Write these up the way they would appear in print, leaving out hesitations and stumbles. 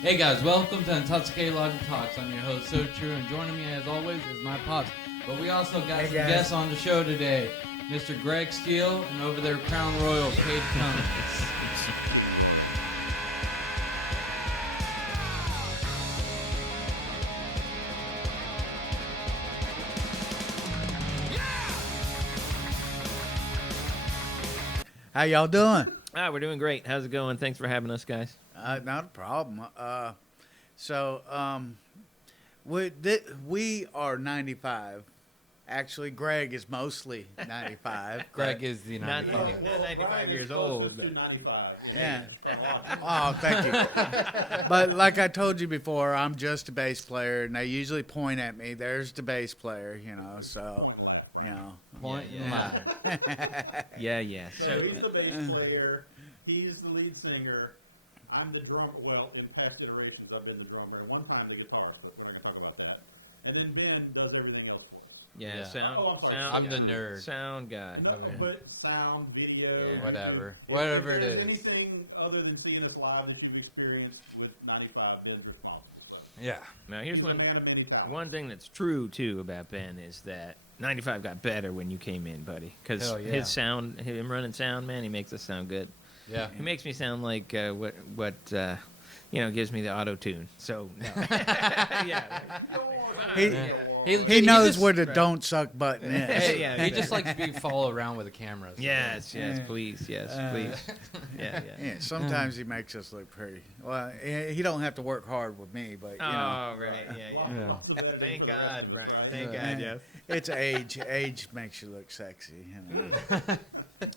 Hey guys, welcome to Intoxicated Logic Talks. I'm your host, So True, and joining me as always is my pops. But we also got some guests on the show today. Mr. Greg Steele and over there Crown Royal, Cade Cummins. How y'all doing? We're doing great. How's it going? Thanks for having us, guys. Not a problem. We are 95. Actually, Greg is mostly 95. Greg is the Not 95. 95 years old. But... 95. Yeah. Oh, thank you. But like I told you before, I'm just a bass player, and they usually point at me. There's the bass player, so, Point Yeah. and laugh. Yeah. So he's the bass player. He's the lead singer. I'm the drummer. Well, in past iterations, I've been the drummer. One time the guitar, but we're going to talk about that. And then Ben does everything else for us. Yeah, Yeah. sound. Oh, I'm sorry. sound. I'm the nerd. Sound guy. No, Okay. but sound, video, Yeah. Whatever. If Whatever it there's is. anything other than seeing us live that you've experienced with 95, Ben's responsible. Yeah. Now, here's He's a man of many talents. one thing that's true, too, about Ben is that 95 got better when you came in, buddy. Because Hell yeah. his sound, him running sound, man, he makes us sound good. Yeah. He makes me sound like what gives me the auto-tune. So, no. Yeah. He, Yeah. he knows just- where the don't suck button is. Hey, Yeah, he just likes to be follow around with a camera. So. Yes, Yeah. please. Yes, Uh, please. Yeah. Yeah, sometimes he makes us look pretty. Well, he don't have to work hard with me, but, Oh, right. Yeah. Yeah. Lots of that Thank in the God, back, Brian. right? Thank Yeah. God, yes. it's age. Age makes you look sexy.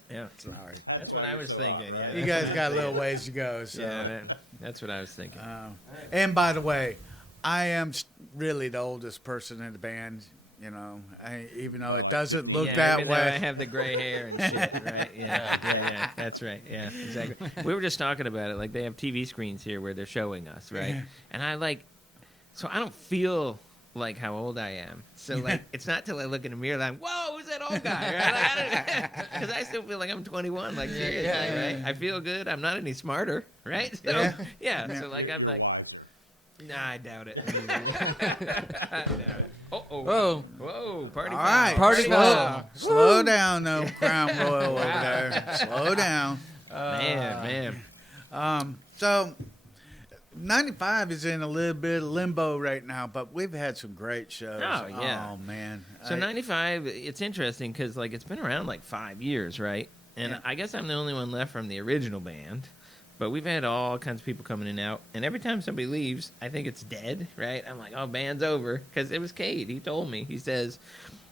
Yeah. Sorry. That's what I was thinking. Yeah. You guys got a little ways to go. So. Yeah, that's what I was thinking. And by the way, I am really the oldest person in the band. Even though it doesn't look Yeah, that even though I way. have the gray hair and shit, right? Yeah. That's right. Yeah, exactly. We were just talking about it. Like they have TV screens here where they're showing us, right? And I so I don't feel like how old I am. So like, it's not till I look in the mirror like, whoa, who's that old guy? Right? Because I still feel like I'm 21. Like seriously, Yeah. right? I feel good. I'm not any smarter, right? So Yeah. yeah. So like I'm like. Nah, I doubt it. I doubt it. Whoa. Whoa, party All foul. right, Party slow, foul. slow down, though, Crown Royal over there. Slow down. Man. So, 95 is in a little bit of limbo right now, but we've had some great shows. Oh, yeah. Oh, man. So 95, it's interesting because like it's been around like 5 years, right? And Yeah. I guess I'm the only one left from the original band. But we've had all kinds of people coming in and out. And every time somebody leaves, I think it's dead, right? I'm like, oh, band's over. Because it was Cade. He told me. He says,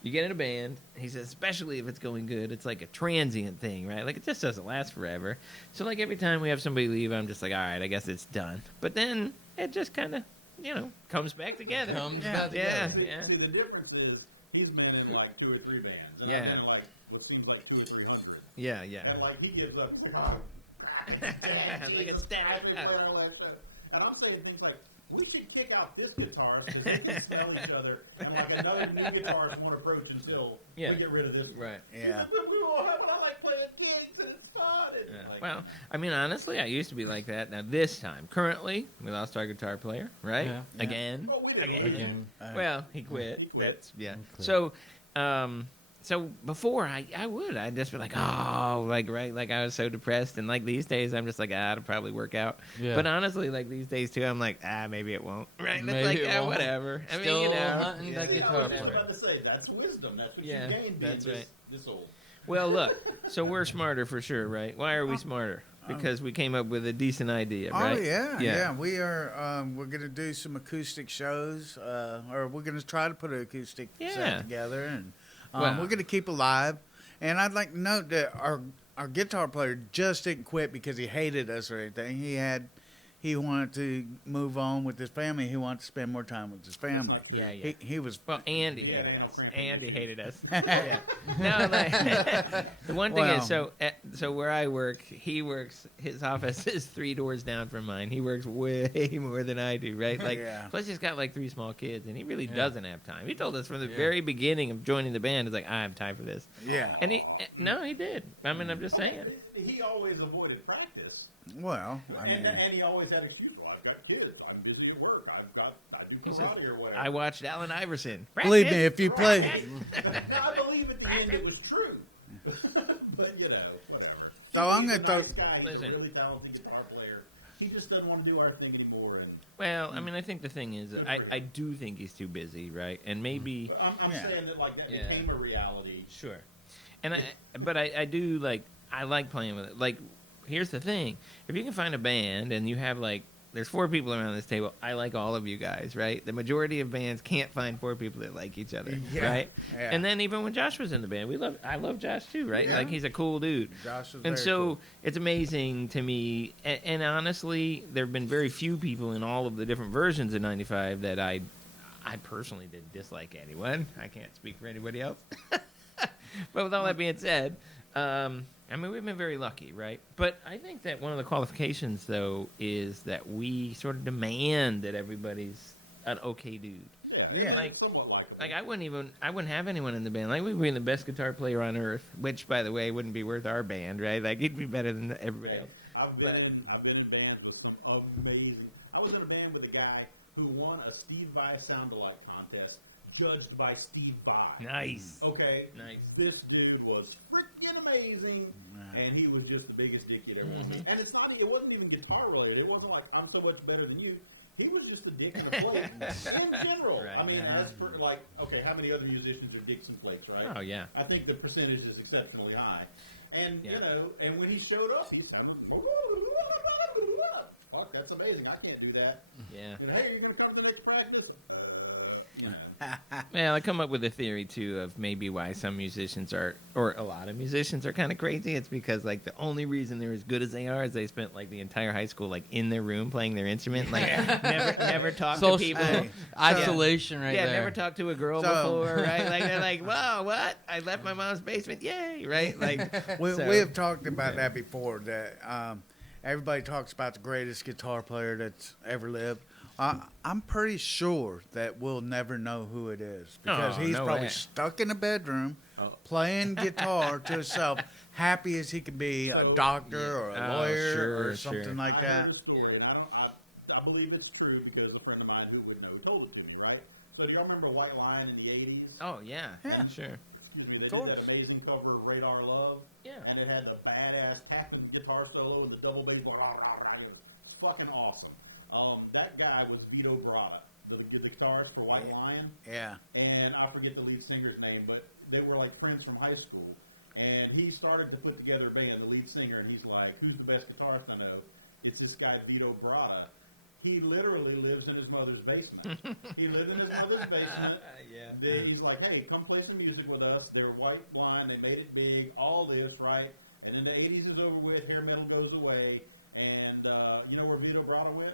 you get in a band. He says, especially if it's going good, it's like a transient thing, right? Like it just doesn't last forever. So like every time we have somebody leave, I'm just like, all right, I guess it's done. But then it just kind of, comes back together. Comes Yeah. back together. See, the difference is he's been in like 2 or 3 bands. And Yeah. I've been in like what seems like 200 or 300. Yeah. And like he gives up. He's like, oh, God, Like it's dead. And I'm saying things like, we should kick out this guitarist because they can smell each other. And like another new guitarist won't approach until Yeah. we get rid of this one. Right. Yeah. We won't have it. I like playing gigs and it's fun. And Yeah. like, Well, I mean, honestly, I used to be like that. Now, this time, currently, we lost our guitar player, right? Yeah. Yeah. Again. oh, we didn't Again. lose it. Again. Well, he quit. He quit. That's yeah. quit. So, so before I'd just be like, oh, like right, like I was so depressed, and like these days I'm just like, it'll probably work out. Yeah. But honestly, like these days too, I'm like, maybe it won't. Right? And it's like, Maybe it won't. whatever. I Still mean, hunting that Yeah, guitar I was player. about to say, that's wisdom. That's what Yeah, you gain being that's right. this old. Well, look, so we're smarter for sure, right? Why are we smarter? Because we came up with a decent idea, right? Oh, yeah. We are, we're going to do some acoustic shows, or we're going to try to put an acoustic Yeah. set together, and Wow. we're going to keep alive. And I'd like to note that our guitar player just didn't quit because he hated us or anything. He wanted to move on with his family. He wanted to spend more time with his family. Yeah, yeah. He was. Well, Andy Yeah, hated yeah, us. Frank. Andy hated us. Yeah. No, like, the one thing Well. is, so where I work, he works. His office is 3 doors down from mine. He works way more than I do, right? Like, Yeah. plus he's got like 3 small kids, and he really Yeah. doesn't have time. He told us from the Yeah. very beginning of joining the band, he's like, I have time for this, Yeah. and he did. I mean, I'm just saying. He always avoided practice. Well, I mean, And he always had excuse like, got kids. I'm busy at work. I do He says, karate or whatever. I watched Allen Iverson. Believe me, Practice. if you play, I believe at the end it was true. But, whatever. So I'm He's gonna a throw. Listen. nice guy. He's a really talented guitar player. He just doesn't want to do our thing anymore. And Well, I mean, I think the thing is, I do think he's too busy, right? And maybe I'm Yeah. saying that like that Yeah. became a reality. sure, and I do like I like playing with it. Like, here's the thing: if you can find a band and you have like, there's 4 people around this table. I like all of you guys, right? The majority of bands can't find 4 people that like each other, Yeah. right? Yeah. And then even when Josh was in the band, I love Josh too, right? Yeah. Like he's a cool dude. Josh is And very so cool. it's amazing to me, and honestly, there have been very few people in all of the different versions of '95 that I personally didn't dislike anyone. I can't speak for anybody else. But with all that being said, I mean, we've been very lucky, right? But I think that one of the qualifications, though, is that we sort of demand that everybody's an okay dude. Yeah. Like, Somewhat like that. like I wouldn't have anyone in the band. Like, we'd be the best guitar player on earth, which, by the way, wouldn't be worth our band, right? Like, he'd be better than everybody else. I've been in bands with some amazing. I was in a band with a guy who won a Steve Vai sound-alike contest, judged by Steve Vai. Nice. Okay. Nice. This dude was freaking amazing, and he was just the biggest dick you'd ever seen. And it wasn't even guitar related. It wasn't like I'm so much better than you. He was just a dick and a plate in general. Right. I mean, as per like, okay, how many other musicians are dicks and plates, right? Oh, yeah. I think the percentage is exceptionally high. And, Yeah. and when he showed up, he said, fuck, that's amazing. I can't do that. Yeah. And, hey, you're going to come to the next practice? Well, I come up with a theory too of maybe why some musicians are, or a lot of musicians are kind of crazy. It's because like the only reason they're as good as they are is they spent like the entire high school like in their room playing their instrument, like never talked to Social people. isolation right Yeah, there. never talked to a girl So- before, right? Like they're like, "Wow, what? I left my mom's basement, yay!" Right? Like We so- have talked about that before. That everybody talks about the greatest guitar player that's ever lived. I'm pretty sure that we'll never know who it is because Oh, he's no probably way. stuck in a bedroom Oh. playing guitar to himself, happy as he can be, a doctor or a Oh, lawyer sure, or something sure. like I that. heard a story. I believe it's true because a friend of mine who would know told it to me, right? So do y'all remember White Lion in the 80s? Oh yeah, Yeah. sure. Excuse me, they course. did that amazing cover of Radar Love. Yeah. And it had the badass tapping guitar solo, the double bass, rah, rah, rah. It was fucking awesome. That guy was Vito Bratta, the guitarist for White Lion. Yeah. And I forget the lead singer's name, but they were like friends from high school. And he started to put together a band, the lead singer, and he's like, who's the best guitarist I know? It's this guy, Vito Bratta. He literally lives in his mother's basement. He lived in his mother's basement. Yeah. Then he's like, hey, come play some music with us. They're white, blind, they made it big, all this, right? And then the 80s is over with, hair metal goes away, and you know where Vito Bratta went?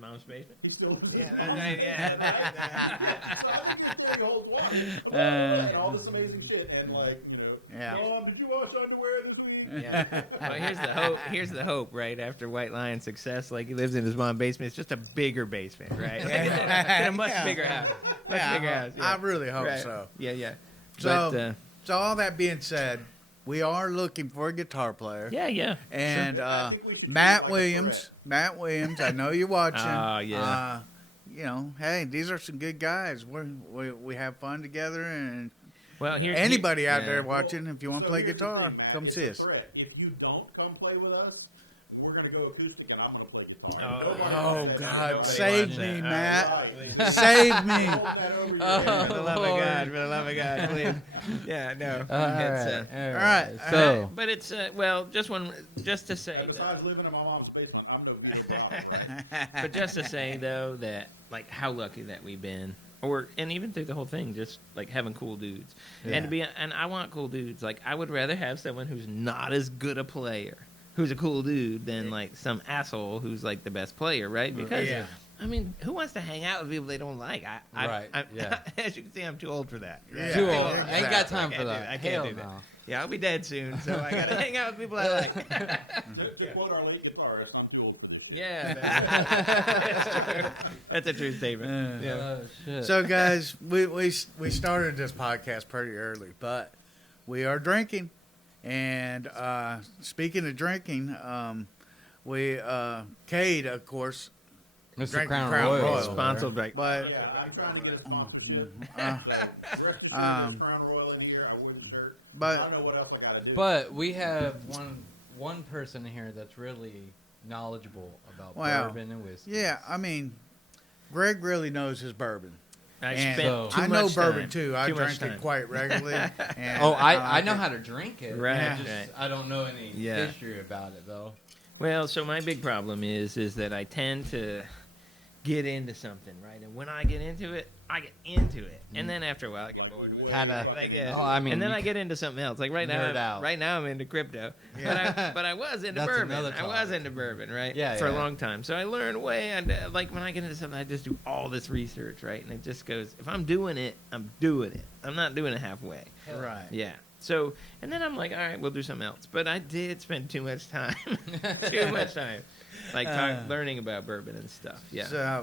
Mom's basement. He still lives in Yeah, his that's mom's right, yeah, basement. So I think he's there, he holds water. And all this amazing shit, and like, you know, Yeah. Mom, did you wash underwear this week? Yeah. Well, here's the hope. Here's the hope, right? After White Lion's success, like he lives in his mom's basement. It's just a bigger basement, right? In a much Yeah. bigger house. Much Yeah, bigger house. I really hope Right. so. Yeah, yeah. So, But, so all that being said, we are looking for a guitar player. yeah, yeah. And I think we should do Matt like a Williams, I know you're watching. Oh, yeah. You know, hey, these are some good guys. We have fun together, and Well, here anybody out yeah. there watching, if you want to So play here's the guitar, thing, Matt, come it's see a us. threat. If you don't come play with us, we're going to go acoustic, and I'm going to play guitar. Oh, Nobody Oh wants that. God, Nobody save wants me, that. Matt! Right. Save me! Hold that over your Oh. head. For the love of Lord. God, for the love of God, please. Yeah, no. All right. It's, all right. So, but it's well, just to say, And besides living in my mom's basement, I'm no good. but just to say though that like how lucky that we've been, or and even through the whole thing, just like having cool dudes, Yeah. and I want cool dudes. Like I would rather have someone who's not as good a player, who's a cool dude, than like some asshole who's like the best player, right? Because Yeah. I mean, who wants to hang out with people they don't like? Right, yeah. As you can see, I'm too old for that. Yeah. too Yeah, old. I ain't got time I for can't do that. it. I can't Hell do that. no. Yeah, I'll be dead soon, so I gotta hang out with people I like. To quote our late guitarist, I'm too old for this. Yeah, that's true. That's a true statement. Yeah. Oh, shit. So, guys, we started this podcast pretty early, but we are drinking. And speaking of drinking, Cade, of course, Mr. drinking Crown Crown Royal. Royal. Sponsored by. But Yeah, I'm trying to get a sponsorship. Direct Crown Royal in here. I wouldn't shirt. I but don't know what else I got to do. But we have one person here that's really knowledgeable about Wow. bourbon and whiskey. yeah, I mean, Greg really knows his bourbon. I And spent So- too I know much bourbon time. too. I Too much drink time. it quite regularly. And Oh, I like know it. how to drink it. Right, I just right. I don't know any Yeah. history about it though. Well, so my big problem is that I tend to get into something, right? And when I get into it, I get into it, and then after a while, I get bored with Kinda. it. Like, yeah. Oh, I mean, and then you I get into something else. Like right now, nerd out. I'm into crypto, Yeah. but I was into That's bourbon. another I was topic. into bourbon, right? Yeah, for a yeah. long time. So I learned way. Like when I get into something, I just do all this research, right? And it just goes. If I'm doing it, I'm doing it. I'm not doing it halfway. Right. Yeah. So, and then I'm like, all right, we'll do something else. But I did spend too much time, too much time, like learning about bourbon and stuff. Yeah.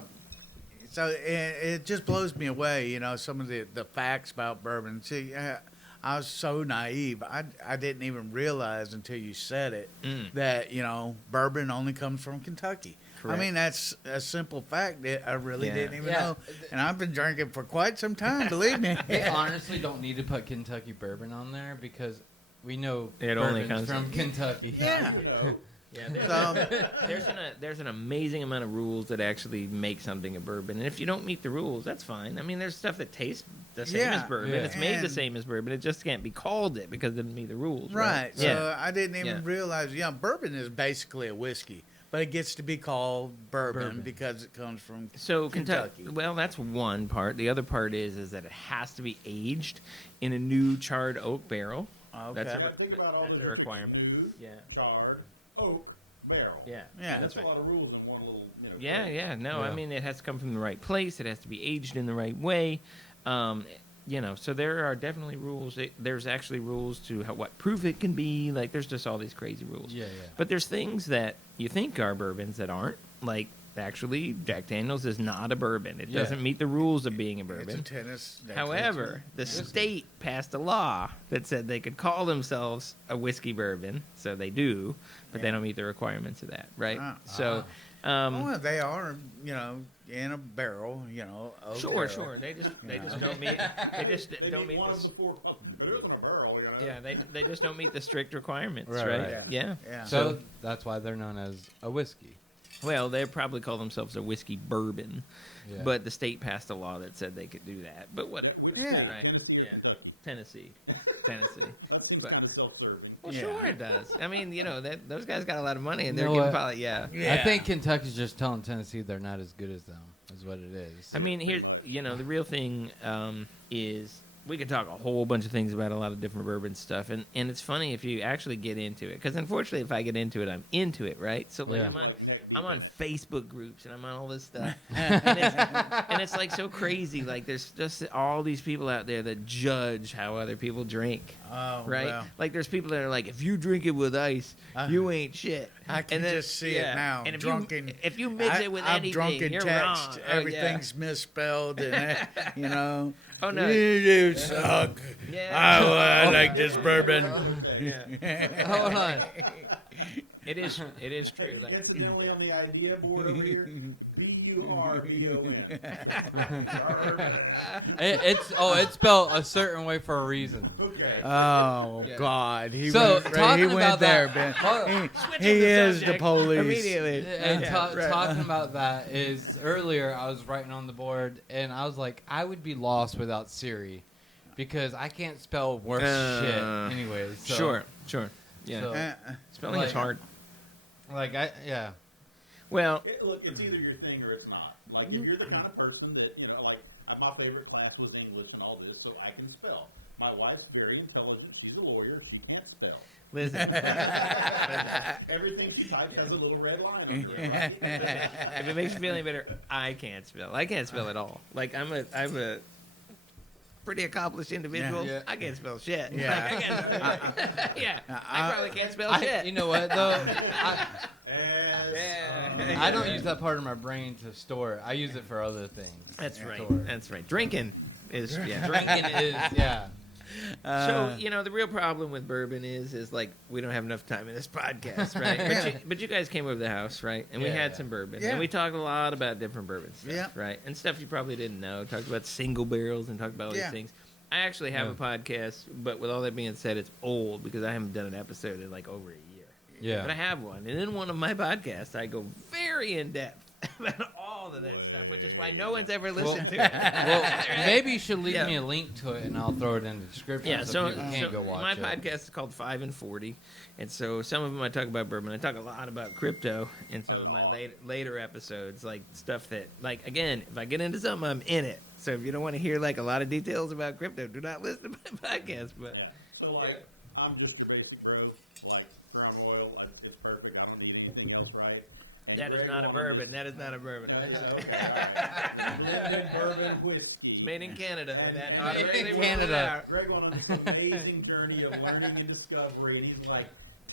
So it just blows me away, you know, some of the facts about bourbon. See, I was so naive. I didn't even realize until you said it that, you know, bourbon only comes from Kentucky. Correct. I mean, that's a simple fact that I really Yeah. didn't even Yeah. know. And I've been drinking for quite some time, believe me. They honestly don't need to put Kentucky bourbon on there because we know It only bourbon's comes from Kentucky. Yeah. You know, Yeah, So, there's an amazing amount of rules that actually make something a bourbon, and if you don't meet the rules, that's fine. I mean, there's stuff that tastes the same Yeah, as bourbon. yeah. It's made the And- same as bourbon. It just can't be called it because it didn't meet the rules. right. So Yeah. I didn't even Yeah. realize, yeah, bourbon is basically a whiskey, but it gets to be called bourbon, Bourbon. because it comes from So Kentucky. Well, that's one part. The other part is that it has to be aged in a new charred oak barrel. Okay. That's yeah, think about all that's the a requirement. New, Yeah. charred, oak, barrel. Yeah. Yeah. That's That's right. a lot of rules in one little. You know, Yeah, yeah. No, I Yeah. mean, it has to come from the right place. It has to be aged in the right way. So there are definitely rules. There's actually rules to what proof it can be. Like, there's just all these crazy rules. Yeah, But there's things that you think are bourbons that aren't. Like, actually, Jack Daniels is not a bourbon. It Yeah. doesn't meet the rules of being a It's a bourbon. tennis. However, the state passed a law that said they could call themselves a whiskey bourbon, so they do, but they Yeah. don't meet the requirements of that, right? Ah. So, well, they are, you know, in a barrel, you know. oak sure, barrel. sure. They just Yeah. don't meet. They just They don't need meet one the. of the four. It isn't a barrel, you know. Yeah, they just don't meet the strict requirements, Right, right? right. Yeah. Yeah. So that's why they're known as a whiskey. Well, they probably call themselves a whiskey bourbon, Yeah. but the state passed a law that said they could do that. But whatever. Yeah. Right. Tennessee, Yeah. Kentucky. Tennessee. That seems But- kind of self-serving. Well, Yeah. sure it does. I mean, those guys got a lot of money, and You they're know giving what? probably Yeah. I think Kentucky's just telling Tennessee they're not as good as them. Is what it is. I mean, here, the real thing is we could talk a whole bunch of things about a lot of different bourbon stuff, and it's funny if you actually get into it, because unfortunately, if I get into it, I'm into it, right? So like, Yeah. I'm on Facebook groups and I'm on all this stuff, and it's like so crazy. Like, there's just all these people out there that judge how other people drink. Oh, Right, well, like there's people that are like, if you drink it with ice, you ain't shit. I can And then- just see yeah. it now. And if drunken. if you mix it with I've anything, drunken you're text. wrong. Oh, yeah. Everything's misspelled, and you know. Oh, no. You suck. Yeah. Oh, I like this bourbon. Hold on. It is true. Like, Incidentally, on the idea board over here, B-U-R-B-O-N. It's spelled a certain way for a reason. Oh Yeah. God, So, went, talking he went about there, that- Ben. hold on. He Switching he the is the subject police. immediately. And Yeah, right. talking about that is earlier I was writing on the board and I was like, I would be lost without Siri because I can't spell worse shit anyways. So, Sure. Yeah. So- Spelling is like- hard. Like yeah. Well, Look, it's either your thing or it's not. Like, if you're the kind of person that, you know, like, my favorite class was English and all this, so I can spell. My wife's very intelligent. She's a lawyer. She can't spell. listen. Everything she types has a little red line on it. Right? If it makes you feel any better, I can't spell. I can't spell at all. Like, I'm a pretty accomplished individual. Yeah. I can't spell shit. Yeah. Like, I can't, yeah. I probably can't spell shit. You know what though? And I don't use that part of my brain to store it. I use it for other things. That's to right. store it. That's right. Drinking is Drinking is yeah. So the real problem with bourbon is like we don't have enough time in this podcast, right? Yeah. But you guys came over the house, right? And we Yeah. had some bourbon, Yeah. and we talked a lot about different bourbon stuff, Yeah. right? And stuff you probably didn't know. Talked about single barrels and talked about all Yeah. these things. I actually have Yeah. a podcast, but with all that being said, it's old because I haven't done an episode in like over a year. Yeah. But I have one, and in one of my podcasts, I go very in depth about all of that stuff, which is why no one's ever listened to it. Well, maybe you should leave Yeah. me a link to it, and I'll throw it in the description Yeah, so so, people can go watch my it. podcast is called 5 and 40, and so some of them I talk about bourbon. I talk a lot about crypto in some of my later episodes, like stuff that, like, again, if I get into something, I'm in it. So if you don't want to hear like a lot of details about crypto, do not listen to my podcast. But Yeah. So like, I'm just a basic British, like Crown Royal. It's perfect. I don't need anything else, right? And that is Greg not a wanted bourbon. me- That is not a bourbon. Blended bourbon whiskey. It's made in Canada. And- That and- automatically Made in rules it Canada. out. Greg went on this amazing journey of learning and discovery, and he's like,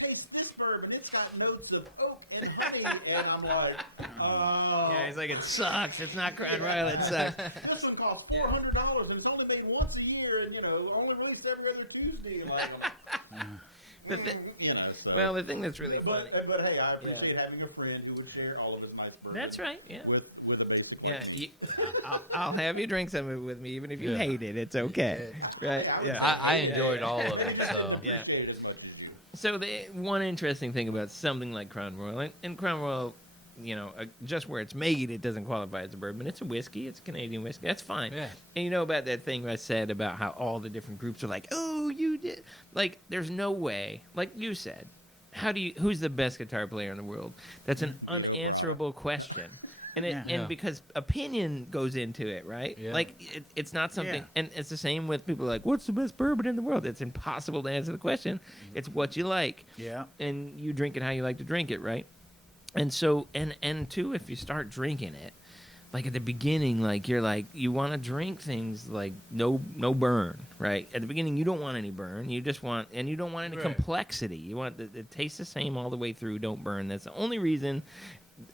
taste this bourbon. It's got notes of oak and honey. And I'm like, oh. Yeah, he's like, it sucks. It's not Crown Royal. It sucks. This one costs $400, and it's only made once a year, and, only released every other Tuesday. Like, The thi- so. Well, the thing that's really funny. But hey, I appreciate having a friend who would share all of his nice bourbon. That's right. Yeah. With a basic. Yeah, I'll have you drink some of it with me, even if you Yeah. hate it. It's okay, right? Yeah. I enjoyed all of it, so. Yeah. Appreciate it as much as you do. So the one interesting thing about something like Crown Royal, and Crown Royal, just where it's made, it doesn't qualify as a bourbon. It's a whiskey. It's a Canadian whiskey. That's fine. Yeah. And you know about that thing I said about how all the different groups are like, oh, you did. Like, there's no way. Like you said, who's the best guitar player in the world? That's an unanswerable question. And Yeah. and Yeah. because opinion goes into it, right? Yeah. Like it's not something, Yeah. and it's the same with people like, what's the best bourbon in the world? It's impossible to answer the question. It's what you like, Yeah. and you drink it how you like to drink it, right? And so, and two, if you start drinking it, like at the beginning, like you're like you want to drink things like no burn, right? At the beginning, you don't want any burn. You just want, and you don't want any Right. complexity. You want it tastes the same all the way through. Don't burn. That's the only reason.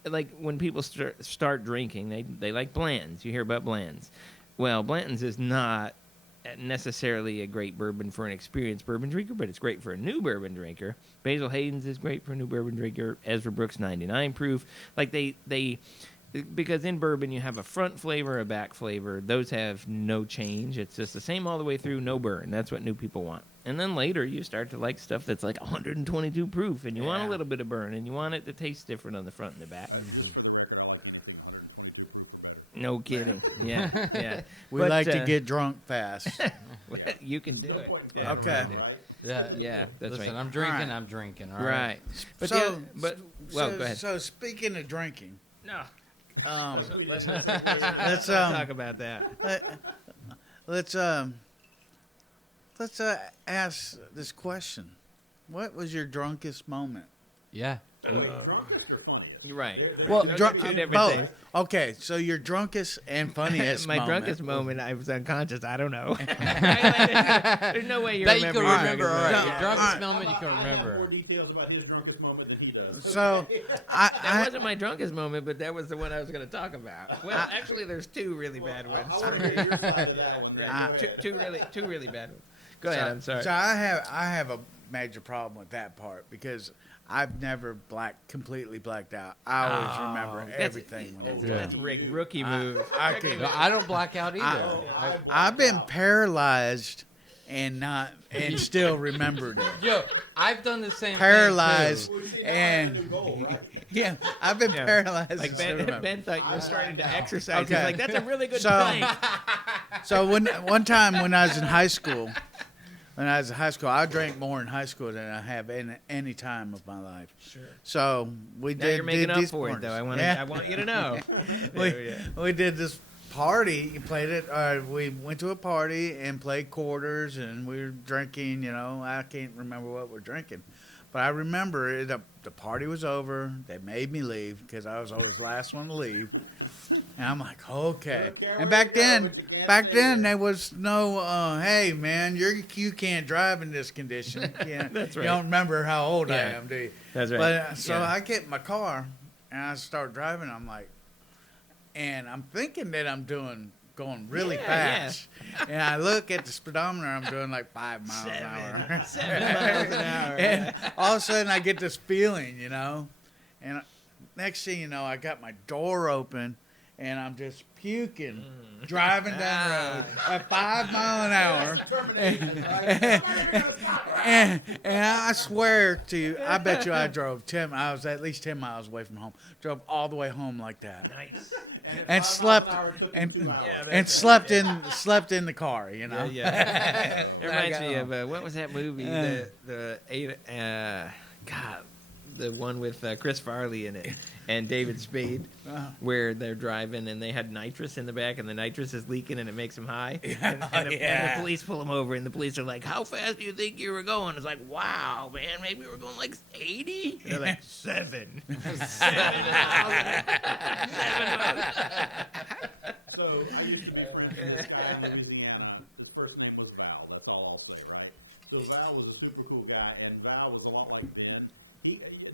Like when people start drinking, they like Blanton's. You hear about Blanton's. Well, Blanton's is not necessarily a great bourbon for an experienced bourbon drinker, but it's great for a new bourbon drinker. Basil Hayden's is great for a new bourbon drinker. Ezra Brooks 99 proof. Like they because in bourbon you have a front flavor, a back flavor. Those have no change. It's just the same all the way through, no burn. That's what new people want. And then later you start to like stuff that's like 122 proof, and you want a Yeah. little bit of burn, and you want it to taste different on the front and the back. For the record, I like anything 122 proof or better. No kidding. Yeah, yeah. We But, like to get drunk fast. You can do it. Yeah, Okay. yeah. Yeah, Yeah, that's Listen, right. I'm drinking. Alright. I'm drinking. All Right. But So- yeah, but well, so, go ahead. So speaking of drinking, No, let's let's talk about that. let's ask this question: what was your drunkest moment? Yeah. Drunkest or funniest? You're right. Well, Those are two different both. things. Okay, so your drunkest and funniest My moment. drunkest moment, I was unconscious. I don't know. There's no way you That you remember. can your remember. drunkest All right. moment. Your drunkest Alright. moment you can I have more remember. details about his drunkest moment than he does. So, That I wasn't my drunkest moment, but that was the one I was going to talk about. Well, actually, there's two really bad ones. I want to hear your side of that one. Right. Go Two ahead. really bad ones. Go ahead. I'm sorry. So I have a major problem with that part because I've never completely blacked out. I always remember That's- everything when it's Yeah. That's Rick rookie move. I can, No, I don't black out either. I've been paralyzed and still remembered it. Yo, I've done the same. Paralyzed Well, see, now I have a and new goal, right? yeah, I've been Yeah. paralyzed. Like and still Ben, remember. ben thought you were starting to exercise. Okay. He's like, that's a really good So- plank. So one time when I was in high school, I drank more in high school than I have in any time of my life. Sure. So we Now did. you're making did up these for it, though. parties. I Yeah. want you to know. we did this party. You played it. We went to a party and played quarters, and we were drinking. I can't remember what we're drinking, but I remember it. The party was over. They made me leave because I was always the last one to leave. And I'm like, okay. And back then, there was no, hey man, you can't drive in this condition. That's You right. don't remember how old I Yeah. am, do you? That's right. But so Yeah. I get in my car and I start driving. I'm like, and I'm thinking that I'm doing going really Yeah, fast. And I look at the speedometer, I'm doing like 5 miles an hour. 7 miles an hour. And all of a sudden I get this feeling, you know. And next thing you know, I got my door open and I'm just puking, driving down the road at 5 miles an hour. And I swear to you, I bet you I drove 10. I was at least 10 miles away from home. Drove all the way home like that, Nice. and slept slept in the car. You know. Yeah. It reminds I me got of what was that movie? The one with Chris Farley in it and David Spade, where they're driving and they had nitrous in the back and the nitrous is leaking and it makes them high. And the police pull them over and the police are like, "How fast do you think you were going?" It's like, "Wow, man, maybe we were going like 80." They're like, 7. 7 miles. 7 miles. So I used to be friends with this guy in Louisiana. His first name was Val. That's all I'll say, right? So Val was a super cool guy, and Val was a lot like Ben.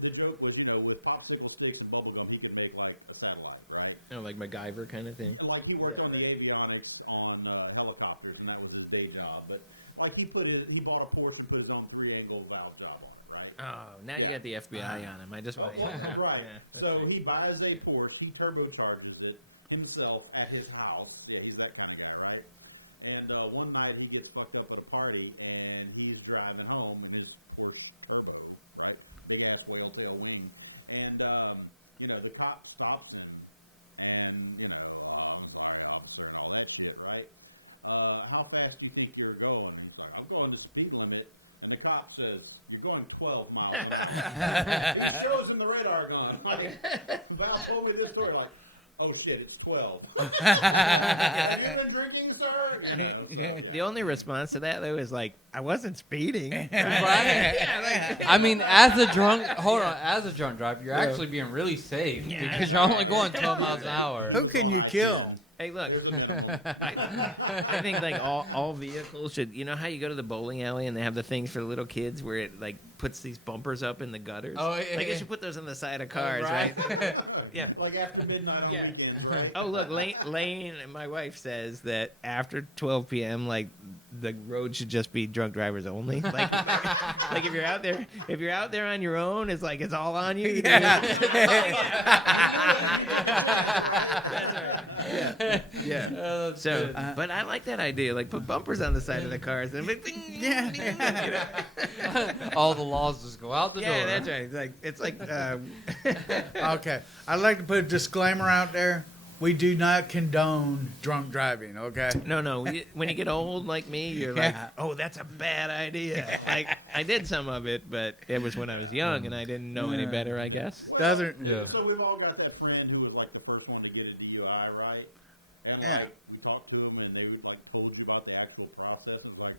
The joke was, you know, with popsicle sticks and bubblegum, he could make like a satellite, right? Oh, like MacGyver kind of thing. And like he worked on the avionics on helicopters, and that was his day job. But like he bought a Porsche and put his own 3-angle valve job on it, right? Oh, now you got the FBI on him. I just want Right. Yeah, So right. he buys a Porsche, he turbocharges it himself at his house. Yeah, he's that kind of guy, right? And one night he gets fucked up at a party, and he's driving home, and his Porsche turbo, right? Big ass whale tail wing. And, you know, the cop stops him, and, you know, and all that shit, right? How fast do you think you're going? And he's like, I'm going the speed limit. And the cop says, you're going 12 miles an hour. He shows him the radar gun. Like, Val told me this story, like, oh shit, it's 12. Have you been drinking, sir? You know, The only response to that though is like, I wasn't speeding. Right? Yeah, I mean, as a drunk driver, you're actually being really safe because you're only going 12 miles an hour. Who can you kill? Hey, look, there's a minimum. I think like all vehicles should. You know how you go to the bowling alley and they have the things for the little kids where it like puts these bumpers up in the gutters. Oh, yeah, like yeah. you should put those on the side of cars, right. right? Yeah. Like after midnight on Yeah. weekends, right? Oh, look, Lane and my wife says that after 12 p.m., like the road should just be drunk drivers only. Like, like if you're out there on your own, it's like it's all on you. That's right. Yeah. Oh, that's So, good. but I like that idea. Like, put bumpers on the side of the cars. And All the laws just go out the door. yeah, that's right. It's like Okay, I'd like to put a disclaimer out there. We do not condone drunk driving, okay? no. When you get old like me, you're like, Yeah. oh, that's a bad idea. Like, I did some of it, but it was when I was young and I didn't know any better, I guess. Doesn't. Yeah. So we've all got that friend who was like the first one to get a DUI, right? And Yeah. like we talked to him, and they would like told you about the actual process, and like,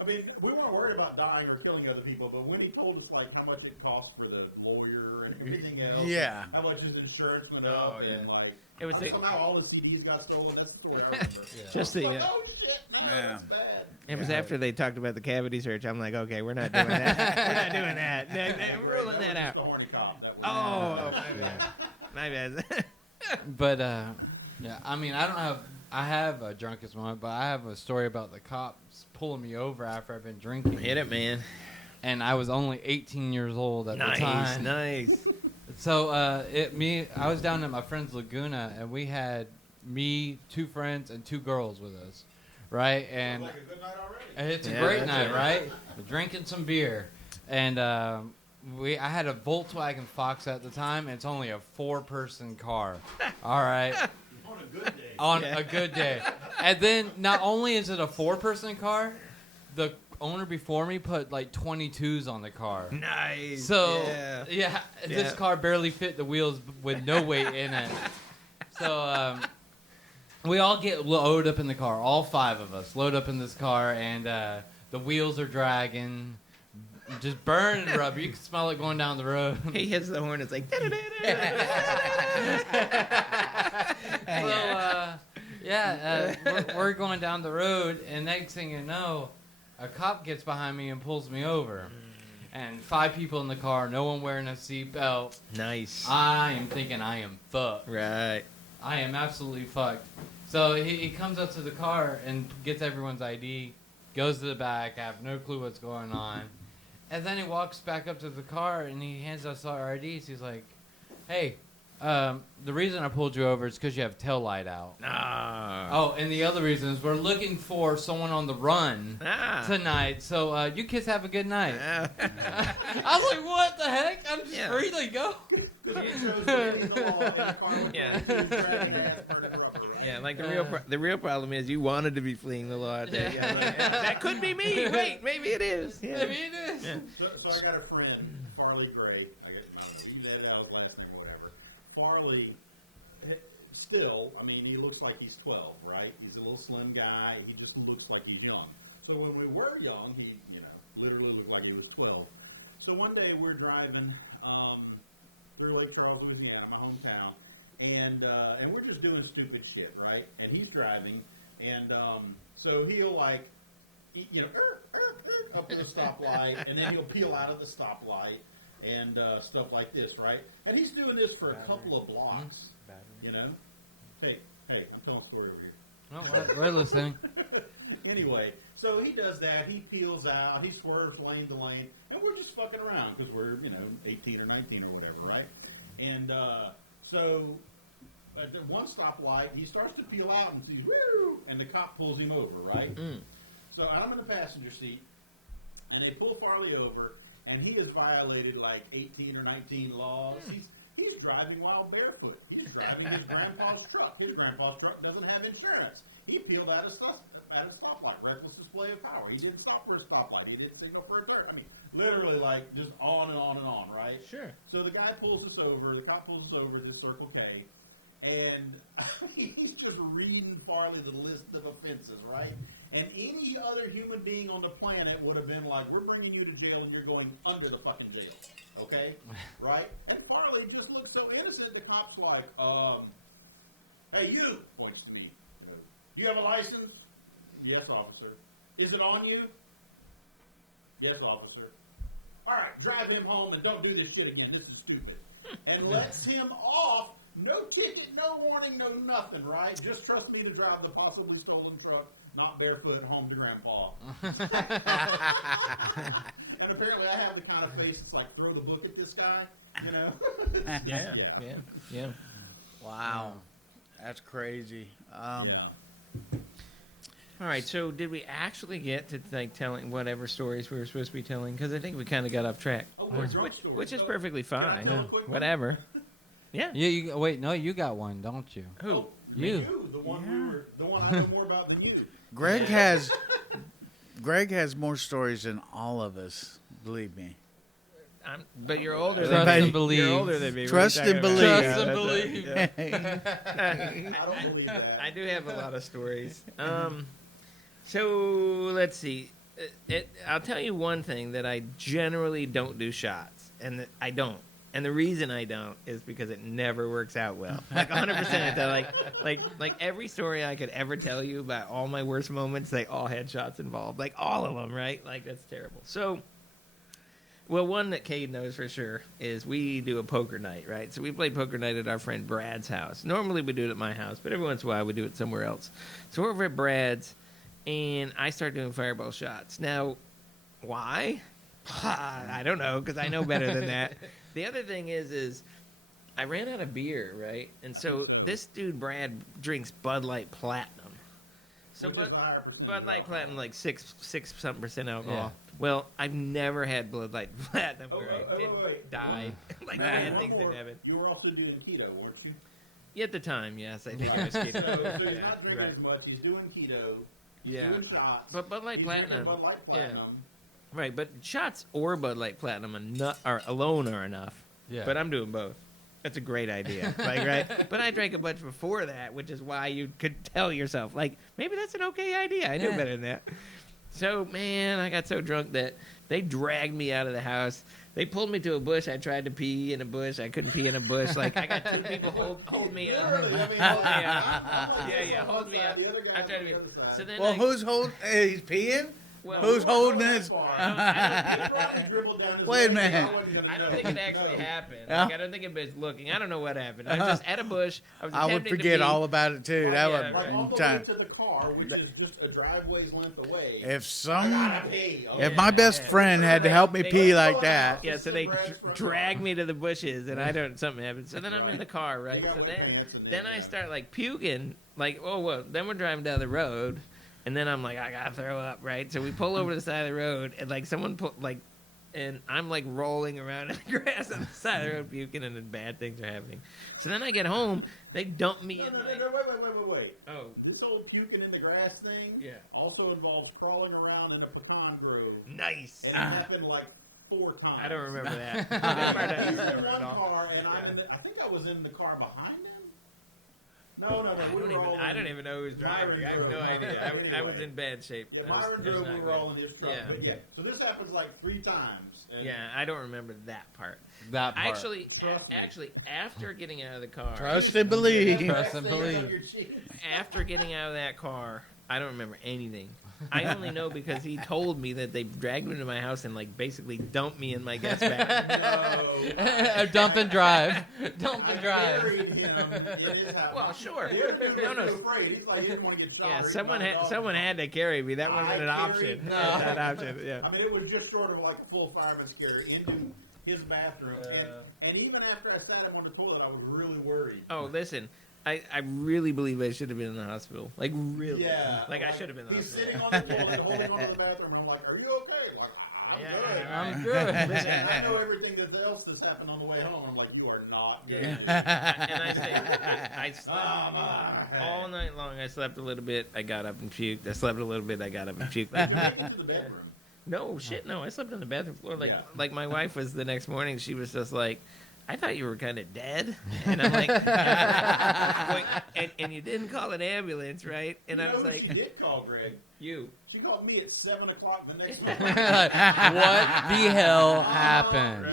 I mean, we weren't worried about dying or killing other people, but when he told us like how much it costs for the lawyer and everything else, Yeah. how much his insurance went Oh, up, yeah. and like It was the- somehow all the CDs got stolen. That's the story I remember. Just I was the, like, oh shit, no, Yeah. that's bad. It was after they talked about the cavity search. I'm like, okay, we're not doing that. We're not doing that. We're ruling that out. The horny cop. That was Oh, my bad. But yeah, I mean, I have a drunkest moment, but I have a story about the cops pulling me over after I've been drinking. Hit it, man. And I was only 18 years old at the time. Nice. So I was down at my friend's Laguna, and we had me, 2 friends, and 2 girls with us, right? And like a good night already. it's a Yeah, great that's night, right. right? We're drinking some beer, and I had a Volkswagen Fox at the time, and it's only a 4-person car. All right. On a good day. On a good day. And then not only is it a 4-person car, the owner before me put like 22s on the car. Nice. So yeah. this Yeah. car barely fit the wheels with no weight in it. So we all get loaded up in the car, all 5 of us load up in this car, and the wheels are dragging, just burning rubber. You can smell it going down the road. He hits the horn. It's like. So we're going down the road, and next thing you know, a cop gets behind me and pulls me over. And 5 people in the car, no one wearing a seatbelt. Nice. I am thinking I am fucked. Right. I am absolutely fucked. So he comes up to the car and gets everyone's ID, goes to the back, I have no clue what's going on. And then he walks back up to the car and he hands us our IDs. He's like, hey, the reason I pulled you over is because you have tail light out. Oh, and the other reason is we're looking for someone on the run tonight. So you kids have a good night. I was like, what the heck? I'm just free to go. Yeah, like the real problem is you wanted to be fleeing the law. Like, that could be me. Wait, maybe it is. Yeah. Maybe it is. Yeah. So I got a friend, Farley Gray. I guess he's that was last name or whatever. Farley, still, I mean, he looks like he's 12, right? He's a little slim guy. He just looks like he's young. So when we were young, he, literally looked like he was 12. So one day we're driving through Lake Charles, Louisiana, my hometown, and we're just doing stupid shit, right? And he's driving, and so he'll like, up to the stoplight, and then he'll peel out of the stoplight and stuff like this, right? And he's doing this for a couple of blocks, Hey, I'm telling a story over here. Oh, we're listening. Anyway, so he does that. He peels out. He swerves lane to lane, and we're just fucking around because we're 18 or 19 or whatever, right? And so at the one stoplight, he starts to peel out and sees woo, and the cop pulls him over, right? So I'm in the passenger seat, and they pull Farley over, and he has violated like 18 or 19 laws. He's driving while barefoot. He's driving his grandpa's truck. His grandpa's truck doesn't have insurance. He peeled out a stoplight. Reckless display of power. He didn't stop for a stoplight. He didn't signal for a turn. I mean, literally, like, just on and on and on, right? Sure. So the guy pulls us over. The cop pulls us over to Circle K. And he's just reading Farley the list of offenses, right? And any other human being on the planet would have been like, we're bringing you to jail and you're going under the fucking jail. Okay? Right? And Farley just looks so innocent, the cop's like, hey, you, points to me. You have a license? Yes, officer. Is it on you? Yes, officer. All right, drive him home and don't do this shit again. This is stupid. And lets him off. No ticket, no warning, no nothing, right? Just trust me to drive the possibly stolen truck, not barefoot, home to Grandpa. And apparently I have the kind of face that's like, throw the book at this guy, Yeah. Wow. That's crazy. All right, so did we actually get to like telling whatever stories we were supposed to be telling? Because I think we kind of got off track, which is perfectly fine. Whatever. Yeah. Wait, no, you got one, don't you? Who? Oh, You. The one I know more about than you. Greg has more stories than all of us. Believe me. But you're older Trust than me. and believe. You're older than me. Trust and believe. Trust and believe. I don't believe that. I do have a lot of stories. So let's see. I'll tell you one thing that I generally don't do shots, and that I don't. And the reason I don't is because it never works out well. Like 100% of the time. Like every story I could ever tell you about all my worst moments, they all had shots involved. Like all of them, right? Like that's terrible. So, well, one that Cade knows for sure is we do a poker night, right? So we play poker night at our friend Brad's house. Normally we do it at my house, but every once in a while we do it somewhere else. So we're over at Brad's, and I start doing fireball shots. Now, why? I don't know, because I know better than that. The other thing is I ran out of beer, right? And so this dude, Brad, drinks Bud Light Platinum. So Bud Light Platinum, like 6% alcohol. Yeah. Well, I've never had Bud Light Platinum where I wait. didn't die. Like bad things didn't happen. You were also doing keto, weren't you? Yeah, at the time, yes. I think I was So kidding. he's not drinking right. as much. He's doing keto. He's Yeah. doing shots. But Bud Light He's drinking Platinum. Bud Light Platinum. Right, but shots or Bud Light Platinum alone are enough. Yeah. But I'm doing both. That's a great idea. Like, right? But I drank a bunch before that, which is why you could tell yourself, like, maybe that's an okay idea. I know better than that. So, man, I got so drunk that they dragged me out of the house. They pulled me to a bush. I tried to pee in a bush. I couldn't pee in a bush. Like, I got two people hold me up. Literally, I mean, Yeah, hold me up. The other guy I tried to be. on the other side. So then Well, who's holding? He's peeing? Well, Who's holding this? Wait a minute. I don't think it actually happened. Yeah. Like, I don't think it was looking. I don't know what happened. I was just at a bush. I would attempting to forget be- all about it too. That yeah, was right. On the way time. to the car, which is just a driveway's length away. If I some, gotta pee. if my best friend had to help me pee like that, Yeah, so they drag me to the bushes, and I don't. Something happened. So then I'm in the car, right? So then I start like puking, like oh well. Then we're driving down the road, and then I'm like I gotta throw up, right? So we pull over to the side of the road, and like someone put like, and I'm like rolling around in the grass on the side of the road puking, and then bad things are happening. So then I get home, they dump me No, in. no, my- no, wait. Oh This old puking in the grass thing yeah, also involves crawling around in a pecan grove. nice. And it happened like 4 times. I don't remember that. That part I don't He's in remember one at all. car, and I think I was in the car behind him. No, I don't even know who was driving. I have no idea. I was in bad shape. Yeah, I was- Myron it was drove, we not were good. all in his truck. Yeah. But yeah, so this happens like 3 times. And Yeah, I don't remember that part. That part. Actually, Trust me. after getting out of the car, trust and believe. Trust and believe. after getting out of that car, I don't remember anything. I only know because he told me that they dragged me to my house and like basically dumped me in my guest bag. A dump and drive. Dump I and drive. buried him in his house. Well, sure. He wasn't No, no. afraid. He's like, he didn't want to get shot. Yeah, or someone hit by a had dog. someone had to carry me. That wasn't I an option. carried him. That's not an option. Yeah. I mean, it was just short of like a full fireman's carry into his bathroom. And even after I sat him on the toilet, I was really worried. Oh, listen. I really believe I should have been in the hospital. Like really. Yeah. Like I should have been in the He's hospital. sitting on the toilet, holding on to the bathroom. I'm like, are you okay? Like, I'm Yeah, good. I'm good. Listen, And I know everything else that's happened on the way home. I'm like, you are not Yeah. good. And I say, I slept my. all night long. I slept a little bit. I got up and puked. I slept a little bit. I got up and puked. Did you make it to the bedroom? No shit. No, I slept on the bathroom floor. Like Yeah. like my wife was the next morning. She was just like, I thought you were kind of dead. And I'm like, wait, and you didn't call an ambulance, right? And You I was know who like, she did call Greg. you. She called me at 7 o'clock the next Like, morning. what the hell happened?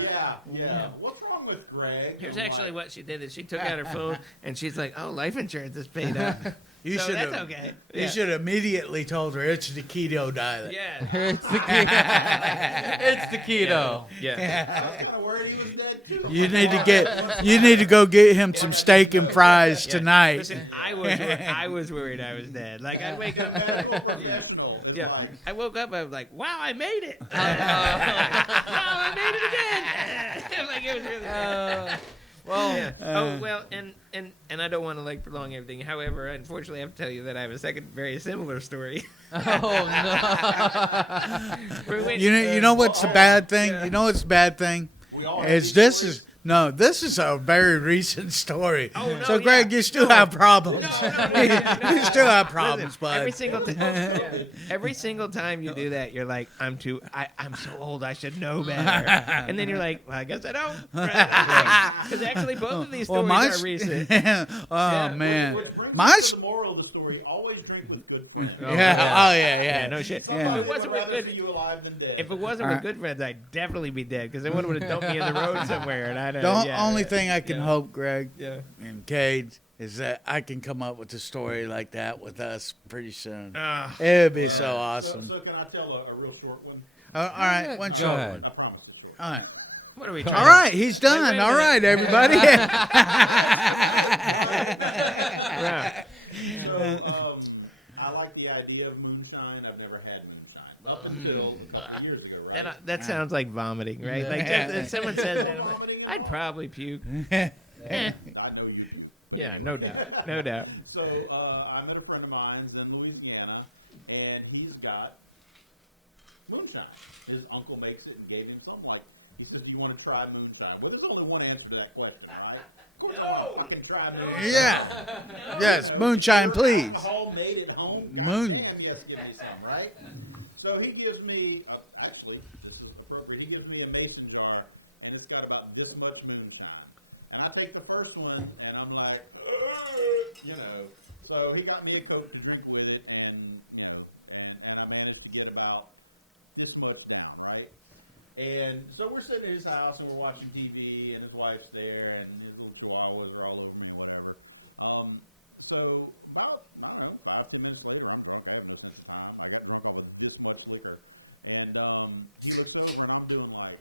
Yeah. What's wrong with Greg? Here's I'm actually like, what she did is she took out her phone and she's like, oh, life insurance is paid up. You so should that's have. okay. You Yeah. should have immediately told her it's the keto diet. Yeah. It's the keto. It's the keto. Yeah. I was kind of worried he was dead too. You need to go get him some steak and fries Yeah. tonight. Listen, I was worried I was dead. Like I wake up. Yeah. I woke up. I was like, "Wow, I made it! Wow, I made it again!" Like it was really bad. Well, Yeah. Oh well, and I don't want to like prolong everything. However, unfortunately, I have to tell you that I have a second very similar story. oh no. You know what's the bad thing? Yeah. You know what's the bad thing? Is this is a very recent story. Oh, no, So Greg, yeah. you still have problems. No. You still have problems, Listen, bud. every single time you do that, you're like, I'm so old, I should know better. And then you're like, well, I guess I don't. Because actually, both of these stories mine's- are recent. Oh man, Which brings my us to the moral of the story: always drink with good friends. Oh, yeah, oh Yeah, yeah. no shit. Somebody If it wasn't would with rather good, see you alive than dead. if it wasn't All with right. good friends, I'd definitely be dead because they would have dumped me in the road somewhere. And I don't. The Yeah, only yeah, thing I can yeah. hope, Greg Yeah. and Cade, is that I can come up with a story like that with us pretty soon. Ah. It would be so So, awesome. so can I tell a real short one? All right, one Go short ahead. one. I promise a short. All right. What are we All trying? All right, he's done. wait a All minute. right, everybody. Yeah. So, I like the idea of moonshine. I've never had moonshine up until a couple of years ago, right? That sounds like vomiting, right? Like Yeah. just, if someone says that, I'm like, I'd probably puke. Eh. I know you. Yeah, no doubt, no doubt. So I'm at a friend of mine's in Louisiana, and he's got moonshine. His uncle makes it and gave him some. Like he said, "Do you want to try moonshine?" Well, there's only one answer to that question, right? Of course, I can try moonshine. Yeah. Yes, moonshine, please. Alcohol made at home. Moon. Damn, yes, give me some, right? So he gives me, actually, this is appropriate. He gives me a mason jar, and it's got about this much moonshine. And I take the first one, and I'm like, you know. So he got me a Coke to drink with it, and you know, and I managed to get about this much down, right? And so we're sitting at his house, and we're watching TV, and his wife's there, and his little chihuahuas are all over me, or whatever. So about, I don't know, 5-10 minutes later, I'm drunk. I haven't been since time. I got drunk off with this much liquor. to us over, and I'm doing like.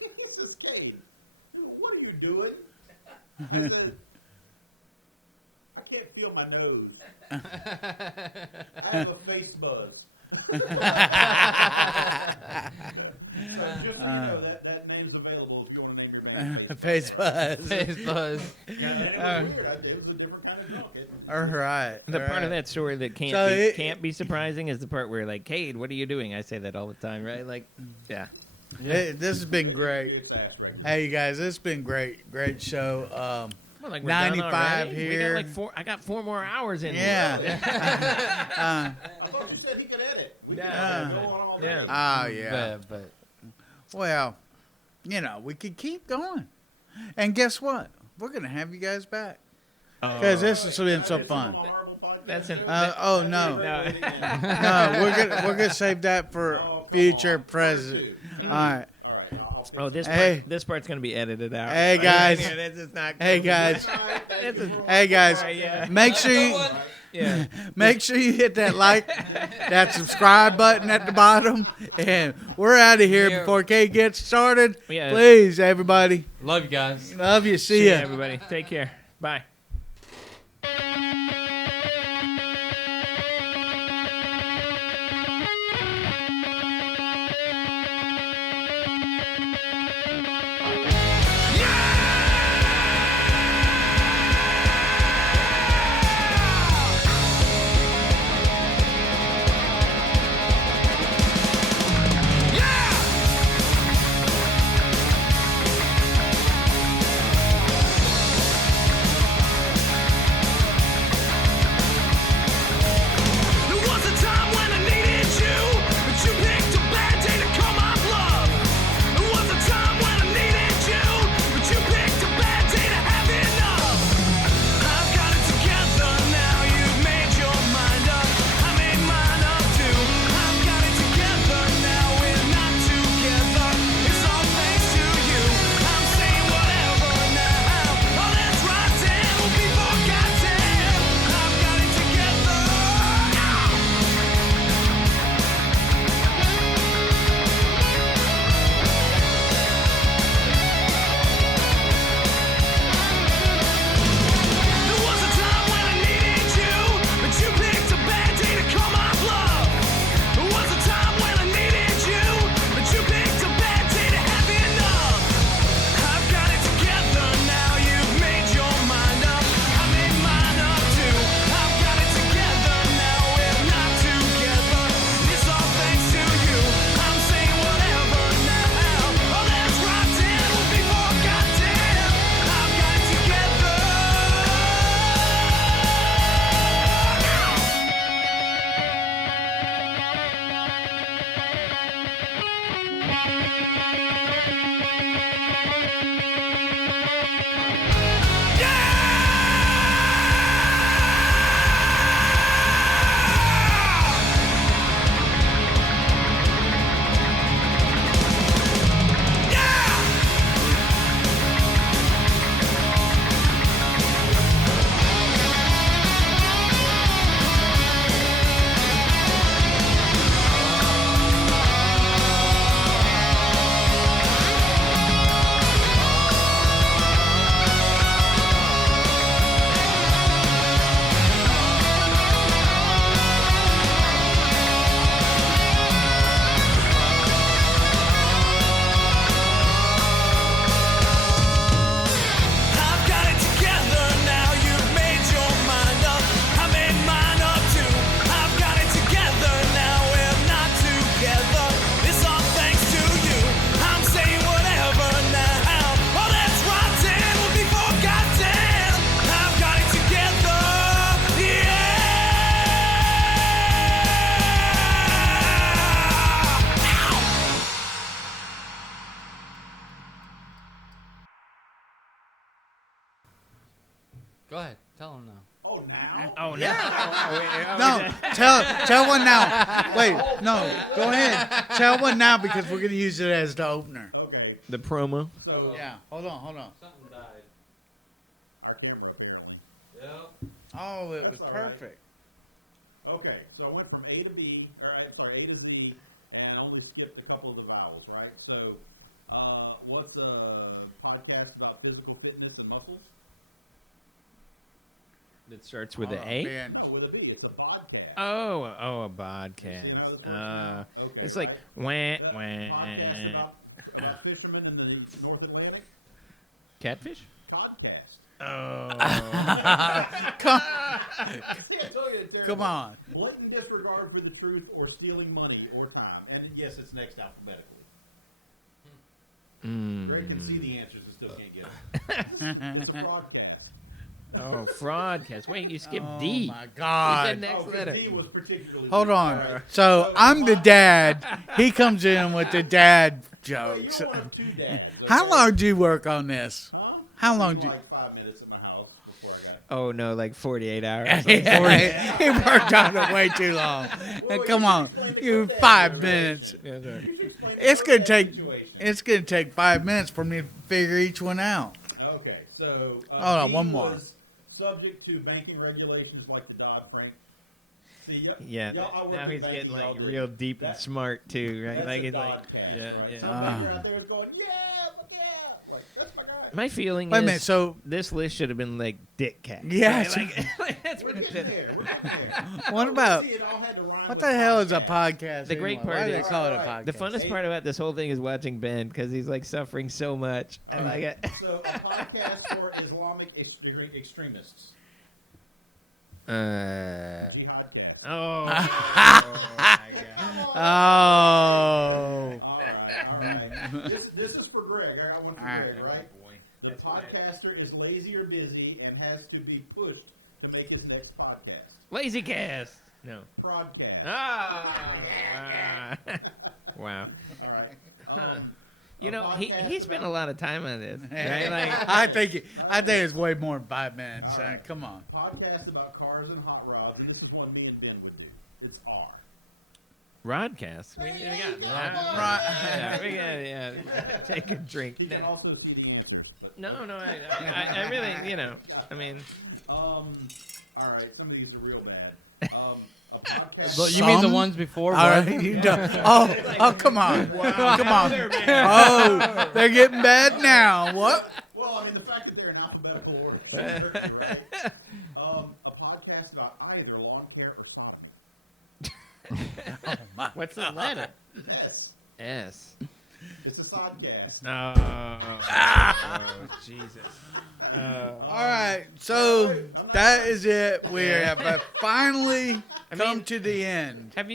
He says, "Hey, what are you doing?" I said, "I can't feel my nose. I have a face buzz." So just so you know, that name's available if you want to name your band. Face buzz. Face buzz. Yeah, and it was weird. It was a different kind of drunk. All right. The all part right. of that story that So can't be surprising is the part where like, Cade, what are you doing? I say that all the time, right? Like, yeah. This has been great. It's ass right now. Hey, you guys, this has been great show. Well, like we're done 95 already? here. We got like 4. I got 4 more hours in. Yeah. Here. I thought you said he could edit. We didn't have to go on all day. Yeah. Oh, yeah. But Well, we could keep going. And guess what? We're going to have you guys back. Because this has been so fun. That's an. Oh, no. No. No, we're gonna save that for future president. All right. Oh, this Hey. part's gonna be edited out. Hey, guys. This is not. Hey, guys. This is, Hey, guys. yeah. Make sure you Yeah. make sure you hit that like, that subscribe button at the bottom, and we're out of here Yeah. before Kate gets started. Yeah. Please, everybody. love you guys. Love you. See See ya, ya. everybody. Take care. Bye. Go ahead. Tell them now. Oh, now? Oh, No, tell one now. Wait, no, go ahead. Tell one now because we're gonna use it as the opener. Okay. The promo. So, Yeah, hold on. Something died. our camera apparently. Yep. Oh, it That's was all right. perfect. Okay, so I went from A to B, or I'm sorry, A to Z, and I only skipped a couple of the vowels, right? So, what's a podcast about physical fitness and muscles? That starts with Oh, an A. man. No, with a B. It's a podcast. Oh, a You see how this podcast. works now? Okay, It's like right? wah Podcast wah. about fishermen in the North Atlantic. Catfish. Podcast. Oh. Come, See, I told you it's terrible. come on. Blatant disregard for the truth or stealing money or time. And yes, it's next alphabetically. Greg can see the answers and still can't get them. It's a broadcast. Oh, fraudcast. Wait, you skipped Oh D. my You said God. next 'cause letter. D was particularly. Hold weak. on. All right. So I'm the dad. He comes in with the dad Wait, jokes. you're one of two dads. How okay? long did you work on this? Huh? How long did you? Like 5 minutes in my house before I got. Oh no, like 48 hours. He worked on it way too long. Well, Come you on, explained the you comeback 5 situation. minutes. Yeah, sorry. You should explain the It's gonna comeback take. situation. It's gonna take 5 minutes for me to figure each one out. Okay, so Hold on, he one more. was subject to banking regulations like the Dodd-Frank. See, Yeah, y'all, I work now in he's banking getting like all day. real deep and That- smart too, right? That's Like a it's like, Dodd-cast, yeah, right? yeah. Some banker out there is going, yeah, fuck yeah, like, that's my guy. My feeling Wait a is minute. So this list should have been like Dick Cat. Yes. Like, that's We're what it getting should. there. We're getting there. what about? See, it all had to rhyme What with the hell is a podcast. podcast? The great anyway? part Why do they is- call it a Alright, podcast? The funnest part about this whole thing is watching Ben because he's like suffering so much. I like it. So, a podcast for Islamic extremists. Jihadcast. Oh. Oh. All right. This is for Greg. I got one for All right. Greg, right? The podcaster is lazy or busy and has to be pushed to make his next podcast. Lazy cast. No. Prodcast. Ah. Wow. All right. Huh. You a know, he podcast spent a about- lot of time on this. Right? Like, I think it's way more than 5 minutes. All right. Come on. Podcast about cars and hot rods, and this is one me and Ben would do. It's R. Rodcast. We There got you go. yeah, we got take a drink. He can No, also see the answer. But, no, I really, you know, I mean, all right, some of these are real bad. A podcast. But you mean the Some? ones before? All Bud? right, you done. Oh, come on. Come on. Oh, they're getting bad now. What? Well, I mean, the fact that they're in alphabetical order. Right? A podcast about either lawn care or economy. what's the letter? Yes, S. it's a podcast. Oh, Jesus. All right, so that is it. We have finally come to the end. Have you?